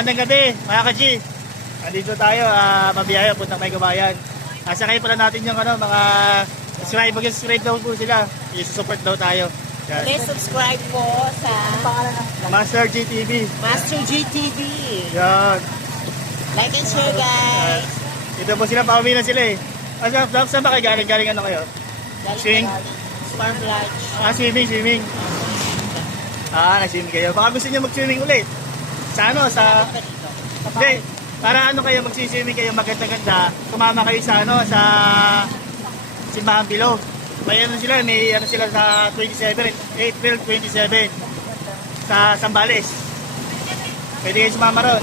Magandang gabi, mga ka-G. Andito tayo, mabiyaya, puntang May Kabayan. Sakay pala natin yung mga subscribe daw po sila. I-support daw tayo. Yan. Please subscribe po sa Master GTV. Master GTV. Yan. Like and share, guys. Ito po sila, pauwi na sila eh. Saan ba kayo galing? Galing ano kayo? Swing? Farm Lodge. Swimming. Nag-swimming kayo. Baka gusto nyo mag-swimming ulit. Sa Hindi, para kayo magsiswimming kayo maganda-ganda, tumama kayo sa sa Simbahan Bilog. May sila sa April 27 sa Zambales. Pwede kayo sumama ron.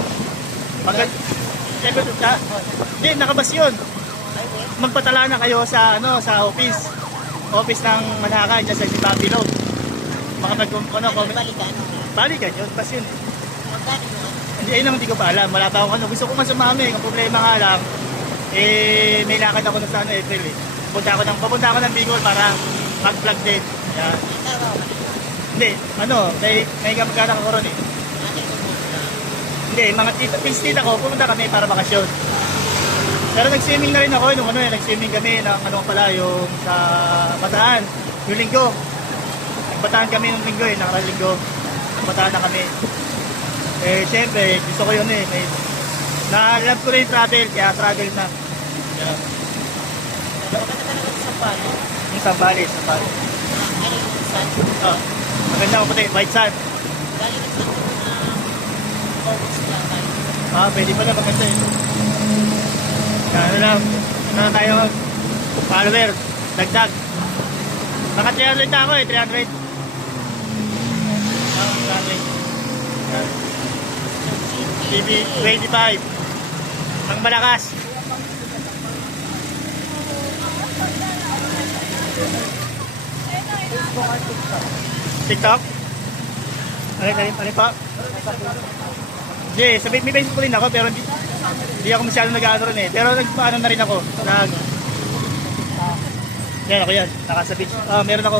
Hindi, nakabas yun. Magpatala na kayo sa office ng Manakan dyan sa Simbahan Bilog. Balikan yun, pas yun. Hindi, hindi ko pa alam. Wala pa akong gusto ko man sumami. Ang problema nga lang, may lakad ako sa April eh. Papunta ako ng Bicol para mag-vlog din. Yan. Hindi, may kamag-anak ako ron eh. Hindi, mga tita ko, pumunta kami para bakasyon. Pero nag-swimming na rin ako, nag-swimming kami ng yung sa Bataan, yung linggo. Nagbataan kami ng linggo nakarang linggo. Nagbataan na kami. Siyempre, gusto ko yun na-love ko rin yung travel, kaya travel na. Yan. Yung Zambales. Maganda ko puti, white sand. Pwede pala, maganda eh. Ano tayo follower, dagdag. Baka 300 na ako 300. 300. TV 25 ang malakas. TikTok? Ano pa? May Facebook rin ako pero hindi ako masyadong nag-ano rin eh. Pero nagpaano na rin ako. Yan ako yan. Naka sa beach. Meron ako.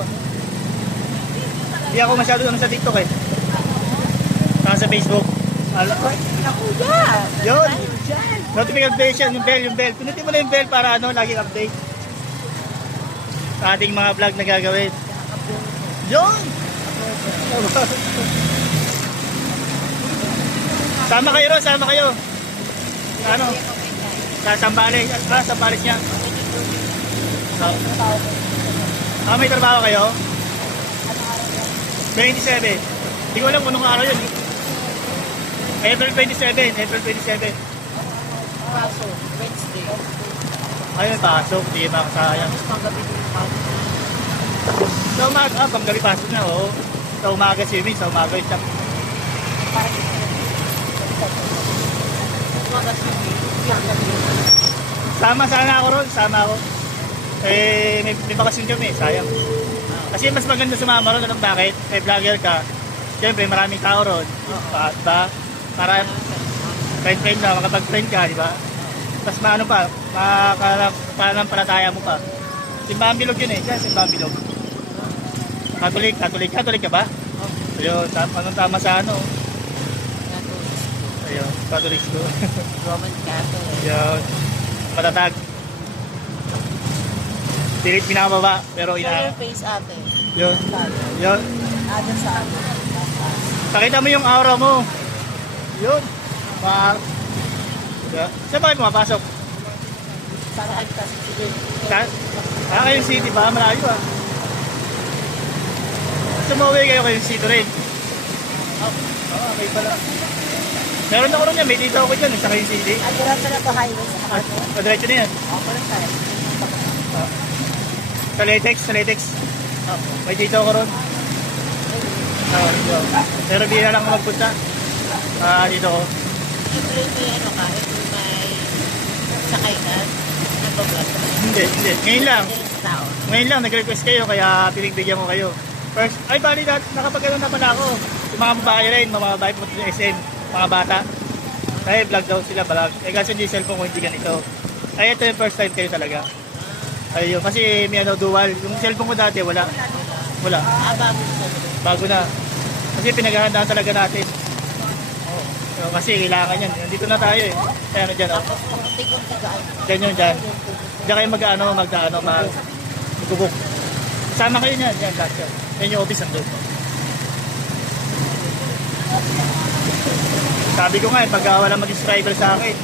Hindi ako masyadong sa TikTok eh. Naka sa Facebook. Yun. Notification, yung bell. Pinutin mo na yung bell para laging update sa ating mga vlog na gagawin. Yun. Sama kayo. Sa Zambales. Zambales niya. May trabaho kayo? 27. Hindi ko alam kung anong araw yun. April 27. Pasok, Wednesday. Ayun, pasok. Hindi makasayang. Sa umaga, panggabi pasok na, oo. Sa umaga swimming, sa umaga isang. Sama sana ako ron, may bakasyon kami, sayang. Kasi mas maganda sumama ron, anong bakit? May vlogger ka. Siyempre, maraming tao ron. Diba? Para friend na, makapag-friend ka, di ba? Tapos pananampalataya mo pa. Simbahan Bilog yun eh, kaya Simbahan Bilog. Catholic ka ba? Ayun, anong tama sa Ayun, Catholic school. Roman Catholic. Ayun, matatag. Pilit pinakababa, pero Show your face, ate. Yun. Ada sa atin. Pakita mo yung aura mo. Yun. Saan ba kayo pumapasok? Saan kasi sige. Kayong city ba? Malayo ah. Sumuwi kayo kayong city rin. Okay pala. Meron ako rin yan. May dito ako dyan. Sa kayong city. Diretso na to highway sa Makati. Diretso na yan. Parang tayo. Sa Latex. May dito ako rin. Pero di na lang ako magpunta. Dito ko. May sakay ka? Nag-vlog? Hindi. Ngayon lang, nag-request kayo, kaya pinigbigyan ko kayo. First, bali nakapagano na pala ako. Yung mga babae rin, mga babae po sa SM, mga bata. Kaya vlog daw sila, vlog. Kasi hindi cellphone ko, hindi ganito. Ito yung first time kayo talaga. Ayun, kasi may dual. Yung cellphone ko dati, wala. Bago. Bago na. Kasi pinaghahandaan talaga natin. So, kasi kailangan yan. Nandito na tayo eh. Kaya ano dyan, oh. Tapos kung tigong-tigaan. Dyan yun, dyan. Diyan kayo mag-bubuk. Sama kayo niyan, dyan, lahat yan. Yan yung office nandun. Sabi ko nga, pag wala mag-subscriber sa akin,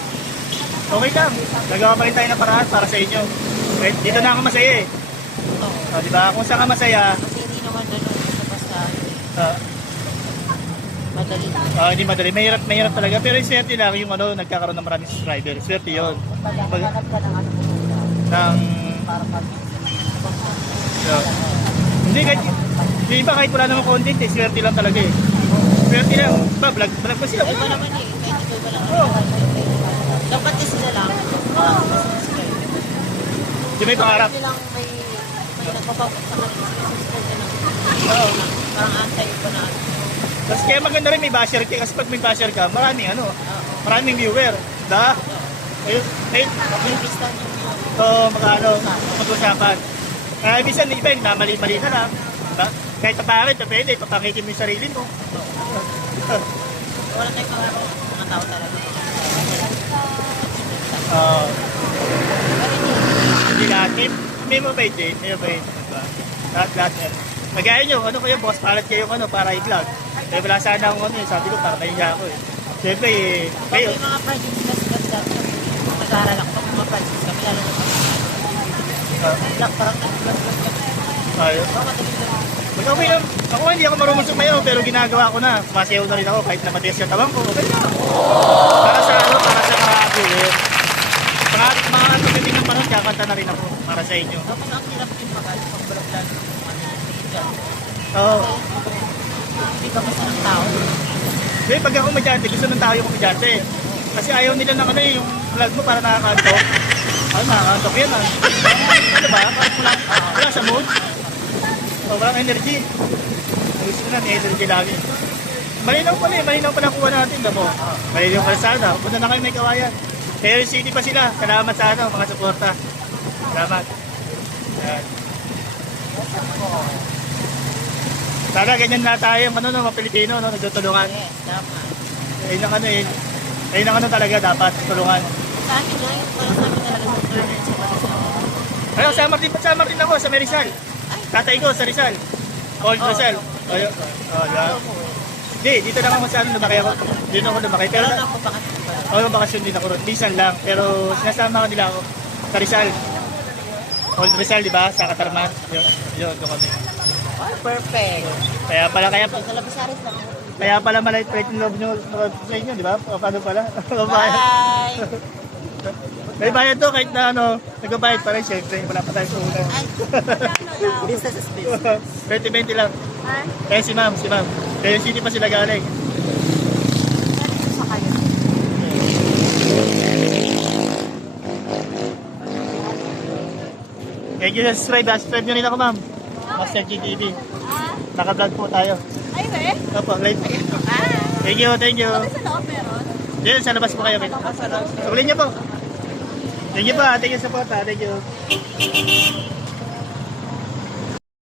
okay lang. Nagawa pa rin tayo ng paraan para sa inyo. Kahit dito na ako masaya eh. Oo. Diba? Kung saan ka masaya, Kasi hindi naman doon basta ah, madali lang. hindi madali. Mahirap talaga. Pero yung swerte lang yung nagkakaroon ng maraming subscriber. Swerte yun. Pag hanap ka ng ano Ng, para pag hindi kahit, yung iba kahit wala namang content eh. Swerte lang talaga eh. Swerte lang. Vlog pa sila. iba naman eh. Kahit iba lang. Oo. Dapat kasi sila lang. Di may pangarap. Nilang may nagpapabot sa kanila. Oo. Parang antay ko na. Tapos kaya maganda rin may basher ka. Kasi pag may basher ka, maraming viewer. Diba? Ayun. May pista niyo. So, mag-usapan. Kaya minsan, iba yung mali na lang. Diba? Kahit paparit, pwede, papangitin mo yung sarili mo. Wala tayong mga tao talaga. Hindi lahat. May mabait eh. May mabait. Diba? Lahat yan. Magaya nyo, kayo, boss, parat kayo para i-vlog. Eh, wala sana akong sabi ko, para nahiya ako eh. Siyempre eh, Pag may mga projects kasi nag-aaral ako pag mga projects kami lalo na parang nag-vlog. ayun. Okay lang. Ako hindi ako marunong sumayaw, pero ginagawa ko na. Sumasayaw na rin ako kahit namatigas yung tabang ko. Okay lang. Para sa mga viewer. Mga pagdating ng panahon, kakanta na rin ako para sa inyo. Tapos ang hirap din pag-vlog lang. Oo. Hindi ka basta ng tao. Kasi pag ako komedyante, gusto ng tao yung komedyante. Kasi ayaw nila ng yung vlog mo para nakakantok. Nakakantok yan ah. Ano ba? Parang wala sa mood. O, walang energy. Gusto na, may energy lagi. Malinaw pala kuha natin. Mo. Malinaw yung kalsada. Punta na kayo may kawayan. Pero city pa sila. Salamat sa mga suporta. Salamat. Yan. Sana ganyan na tayo, mga Pilipino, nagtutulungan. Yes, tama. Ayun ang talaga dapat, tulungan. Sa akin na yun, para sa akin talaga sa turner sa Marisol. Ayun, sa Martin ako, sa Rizal. Tatay ko sa Rizal. Old Rizal. Ayun. Diba? Hindi, dito lang ako sa lumaki ako. Dito ako lumaki. Pero Pero ako bakit pa. yung bakasyon din ako ron. Minsan lang. Pero sinasama ko nila ako sa Rizal. Old Rizal, di ba? Sa Katarman. Yun, doon kami. Oh, perfect. Kaya pala, Sa Labisaris lang. kaya pala malait-lait yung loob nyo sa inyo, di ba? O, paano pala? Bye! May bayad to kahit na nagbabayad pa rin syempre. Wala pa tayong puhunan. Ay, business is business. 20-20 lang. Eh si ma'am. Kaya city pa sila galing. Sa kayo. Thank you, subscribe nyo rin ako ma'am. Master GTV. Naka-vlog po tayo. Ay, be? Opo, live. Thank you. Sa loob meron? Diyan, sa labas po kayo. Sukulin niyo po. Thank you po. Thank you sa support. Thank you.